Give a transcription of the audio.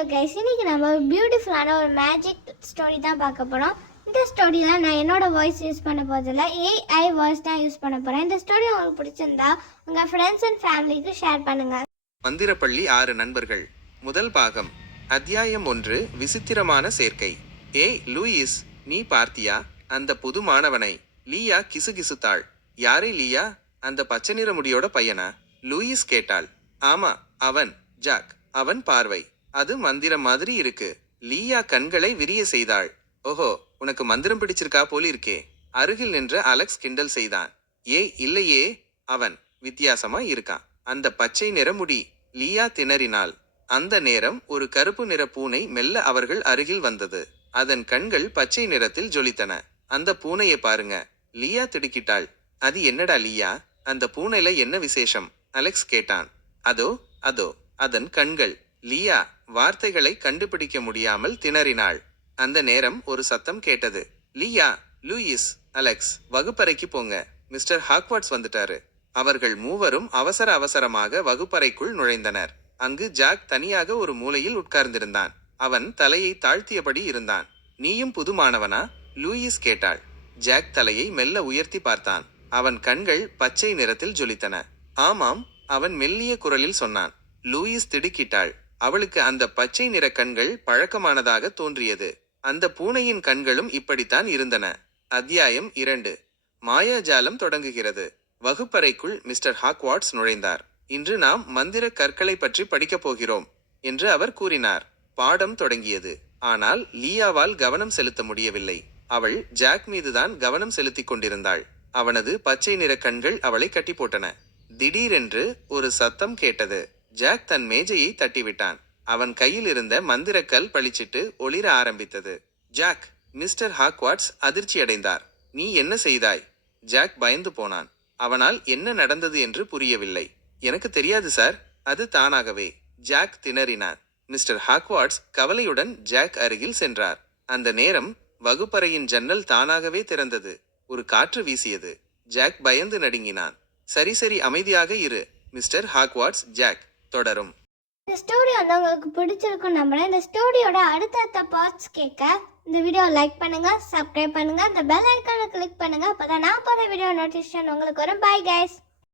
Hello guys, இன்னைக்கு நம்ம ஒரு பியூட்டிஃபுல்லான ஒரு மேஜிக் ஸ்டோரி தான் பார்க்க போகிறோம். இந்த ஸ்டோரியில் நான் என்னோட வாய்ஸ் யூஸ் பண்ண போகிறதில்ல, ஏஐ வாய்ஸ் தான் யூஸ் பண்ண போகிறேன். இந்த ஸ்டோரி உங்களுக்கு பிடிச்சிருந்தா உங்கள் ஃப்ரெண்ட்ஸ் அண்ட் ஃபேமிலிக்கு ஷேர் பண்ணுங்கள். மந்திரப்பள்ளி 6 நண்பர்கள். முதல் பாகம். அத்தியாயம் 1. விசித்திரமான சேர்க்கை. ஏய் லூயிஸ், நீ பார்த்தியா அந்த புது மாணவனை? லீயா கிசுகிசுத்தாள். யாரே லீயா? அந்த பச்சை நிற முடியோட பையனா? லூயிஸ் கேட்டாள். ஆமா, அவன் ஜாக். அவன் பார்வை அது மந்திரம் மாதிரி இருக்கு. லீயா கண்களை விரிய செய்தாள். ஓஹோ, உனக்கு மந்திரம் பிடிச்சிருக்கா போல இருக்கே. அருகில் நின்ற அலெக்ஸ் கிண்டல் செய்தான். ஏய் இல்லையே, அவன் வித்தியாசமா இருக்கான். அந்த பச்சை நிற முடி. லீயா திணறினாள். அந்த நேரம் ஒரு கருப்பு நிற பூனை மெல்ல அவர்கள் அருகில் வந்தது. அதன் கண்கள் பச்சை நிறத்தில் ஜொலித்தன. அந்த பூனையை பாருங்க. லீயா திடுக்கிட்டாள். அது என்னடா லீயா, அந்த பூனையில என்ன விசேஷம்? அலெக்ஸ் கேட்டான். அதோ அதோ அதன் கண்கள். லீயா வார்த்தைகளை கண்டுபிடிக்க முடியாமல் திணறினாள். அந்த நேரம் ஒரு சத்தம் கேட்டது. லீயா, லூயிஸ், அலெக்ஸ், வகுப்பறைக்கு போங்க. மிஸ்டர் ஹாக்வார்ட்ஸ் வந்துட்டாரு. அவர்கள் மூவரும் அவசர அவசரமாக வகுப்பறைக்குள் நுழைந்தனர். அங்கு ஜாக் தனியாக ஒரு மூலையில் உட்கார்ந்திருந்தான். அவன் தலையை தாழ்த்தியபடி இருந்தான். நீயும் புது மாணவனா? லூயிஸ் கேட்டாள். ஜாக் தலையை மெல்ல உயர்த்தி பார்த்தான். அவன் கண்கள் பச்சை நிறத்தில் ஜொலித்தன. ஆமாம், அவன் மெல்லிய குரலில் சொன்னான். லூயிஸ் திடுக்கிட்டாள். அவளுக்கு அந்த பச்சை நிற கண்கள் பழக்கமானதாக தோன்றியது. அந்த பூனையின் கண்களும் இப்படித்தான் இருந்தன. அத்தியாயம் 2. மாயாஜாலம் தொடங்குகிறது. வகுப்பறைக்குள் மிஸ்டர் ஹாக்வார்ட்ஸ் நுழைந்தார். இன்று நாம் மந்திர கற்களை பற்றி படிக்கப் போகிறோம் என்று அவர் கூறினார். பாடம் தொடங்கியது. ஆனால் லீயாவால் கவனம் செலுத்த முடியவில்லை. அவள் ஜாக் மீதுதான் கவனம் செலுத்திக் கொண்டிருந்தாள். அவனது பச்சை நிற கண்கள் அவளை கட்டி போட்டன. திடீரென்று ஒரு சத்தம் கேட்டது. ஜாக் தன் மேஜையை தட்டிவிட்டான். அவன் கையில் இருந்த மந்திரக்கல் பளிச்சிட்டு ஒளிர ஆரம்பித்தது. ஜாக்! Mister Hogwarts அதிர்ச்சியடைந்தார். நீ என்ன செய்தாய்? ஜாக் பயந்து போனான். அவனால் என்ன நடந்தது என்று புரியவில்லை. எனக்கு தெரியாது சார், அது தானாகவே. ஜாக் திணறினான். மிஸ்டர் ஹாக்வார்ட்ஸ் கவலையுடன் ஜாக் அருகில் சென்றார். அந்த நேரம் வகுப்பறையின் ஜன்னல் தானாகவே திறந்தது. ஒரு காற்று வீசியது. ஜாக் பயந்து நடுங்கினான். சரி சரி, அமைதியாக இரு மிஸ்டர் ஹாக்வார்ட்ஸ். ஜாக் தொடரும். இந்த ஸ்டோரி உங்களுக்கு பிடிச்சிருக்கும் நம்புறேன். இந்த ஸ்டோரியோட அடுத்தடுத்த பார்ட்ஸ் கேட்க இந்த வீடியோ லைக் பண்ணுங்க, சப்ஸ்கிரைப் பண்ணுங்க, அந்த பெல் ஐக்கானை கிளிக் பண்ணுங்க. அப்பதான் நான் போற வீடியோ நோட்டிஃபிகேஷன் உங்களுக்கு வரும். Bye guys.